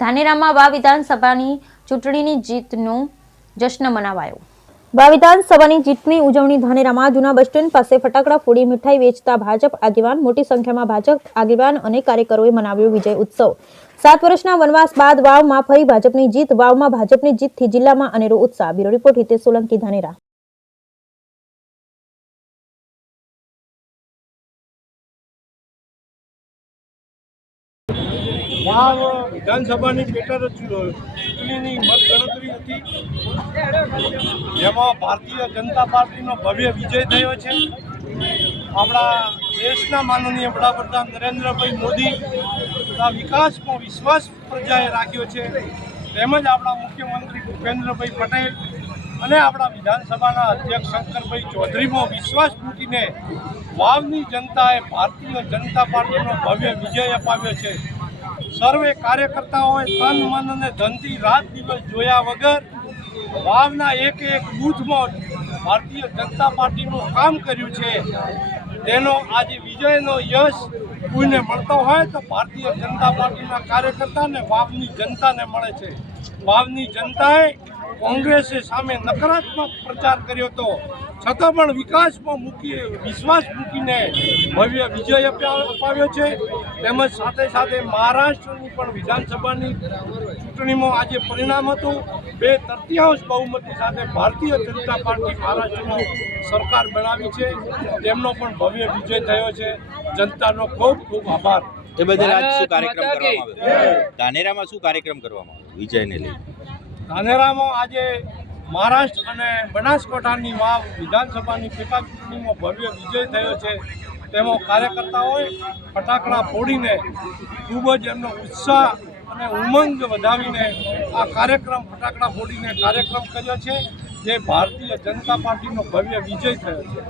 ધાનેરામાં વા વિધાનસભાની ચૂંટણીની જીતનો જશ્ન મનાવાયો। વા વિધાનસભાની જીતની ઉજવણી ધાનેરામાં જૂના બસ સ્ટેન્ડ પાસે ફટાકડા ફોડી મીઠાઈ વેચતા ભાજપ આગેવાન, મોટી સંખ્યામાં ભાજપ આગેવાન અને કાર્યકરોએ મનાવ્યો વિજય ઉત્સવ। 7 વર્ષના વનવાસ બાદ વાવમાં ફરી ભાજપની જીત। વાવમાં ભાજપની જીતથી જિલ્લામાં અનેરો ઉત્સાહ। Bureau report Hitesh Solanki, Dhanera. વાવ વિધાનસભાની ચૂંટણીની મતગણતરી હતી, જેમાં ભારતીય જનતા પાર્ટીનો ભવ્ય વિજય થયો છે। આપણા દેશના માનનીય વડાપ્રધાન નરેન્દ્રભાઈ મોદી વિકાસમાં વિશ્વાસ પ્રજાએ રાખ્યો છે, તેમજ આપણા મુખ્યમંત્રી ભૂપેન્દ્રભાઈ પટેલ અને આપણા વિધાનસભાના અધ્યક્ષ શંકરભાઈ ચૌધરીમાં વિશ્વાસ મૂકીને વાવની જનતાએ ભારતીય જનતા પાર્ટીનો ભવ્ય વિજય અપાવ્યો છે। સર્વે કાર્યકર્તાઓએ તન, મન અને ધનથી રાત દિવસ જોયા વગર વાવના એક બૂથમાં ભારતીય જનતા પાર્ટીનું કામ કર્યું છે। તેનો આજે વિજયનો યશ કોઈને મળતો હોય તો ભારતીય જનતા પાર્ટીના કાર્યકર્તાને વાવની જનતાને મળે છે। વાવની જનતાએ કોંગ્રેસે સામે નકારાત્મક પ્રચાર કર્યો હતો, છતાં પણ વિકાસમાં વિશ્વાસ મૂકીને ભવ્ય વિજય અપાવ્યો છે। તેમજ સાથે સાથે મહારાષ્ટ્રની પણ વિધાનસભાની ચૂંટણીમાં આજે પરિણામ હતું। 2/3 બહુમતી સાથે ભારતીય જનતા પાર્ટી મહારાષ્ટ્રમાં સરકાર બનાવી છે, તેમનો પણ ભવ્ય વિજય થયો છે। જનતાનો ખૂબ ખૂબ આભાર। એ બદલ આજ શું કાર્યક્રમ કરવામાં આવ્યો? ધાનેરામાં શું કાર્યક્રમ કરવામાં આવ્યો વિજયને લઈ? ધાનેરામાં આજે મહારાષ્ટ્ર અને બનાસકાંઠાની વાવ વિધાનસભાની પેટા ચૂંટણીમાં ભવ્ય વિજય થયો છે। તેમાં કાર્યકર્તાઓએ ફટાકડા ફોડીને ખૂબ જ એમનો ઉત્સાહ અને ઉમંગ વધાવીને આ ફટાકડા ફોડીને કાર્યક્રમ કર્યો છે, જે ભારતીય જનતા પાર્ટીનો ભવ્ય વિજય થયો છે।